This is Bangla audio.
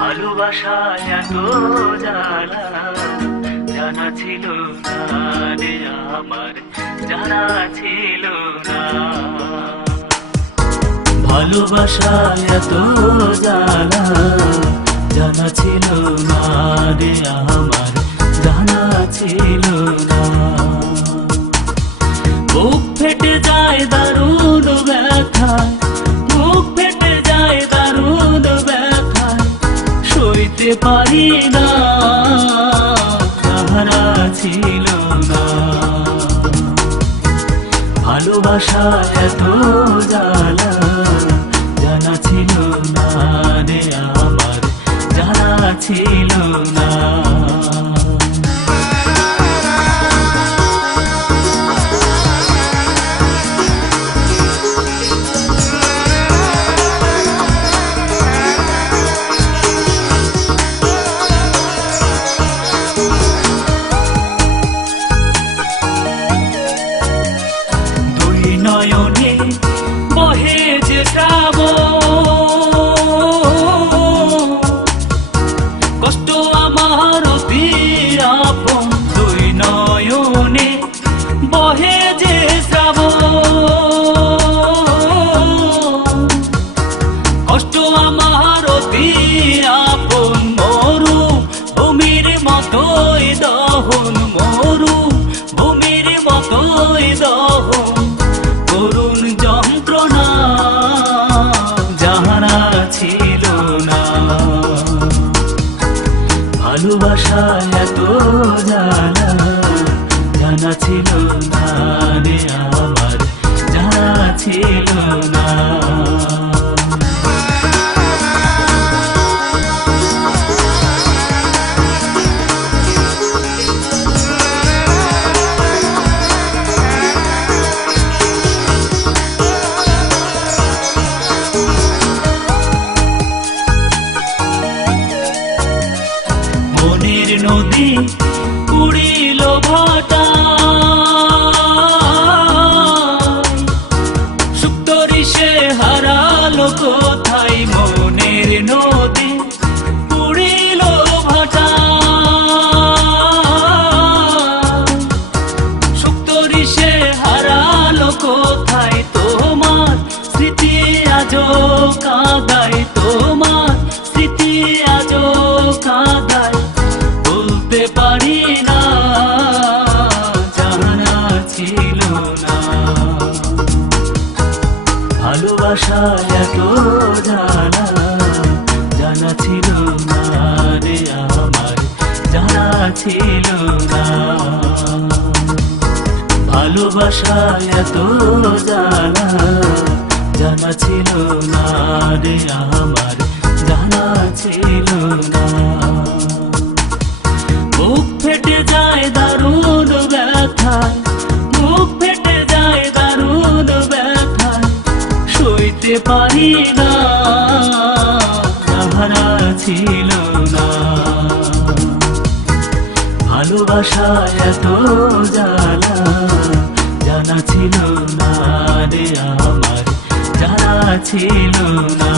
ভালোবাসা এত জ্বালা জানা ছিল না আমার জানা ছিল না। ভালোবাসা এত জানা জানা ছিল না রে আমার, জানা ছিল না। বুক ফেটে যায় দারুণ ব্যথায় বুক ফেটে যায় দারুণ ব্যথায়, সইতে পারি না তাহারা ছিল না। ভালোবাসা এত জ্বালা মতোই দহন করুণ যন্ত্রণা জাহানা ছিল না। ভালোবাসা এত জানা জানা ছিল না আমার, জানা ছিল না। উড়িল ভাটা। সুক্তরি সে হারালো কোথায় মনের নদী? উড়িল ভাটা। সুক্তরি সে হারালো কোথায় তোমার? স্মৃতি আজো কাদায় তোমার। স্মৃতি আজো ভালোবাসা এত জানা জানা ছিল না রে আমার জানা ছিল না। ভালোবাসা এত জানা জানা ছিল না রে আমার জানা ছিল না। সইতে পারি না তাহারা ছিল না। ভালোবাসা এত জ্বালা, জানা ছিল না রে আমার, জানা ছিল না।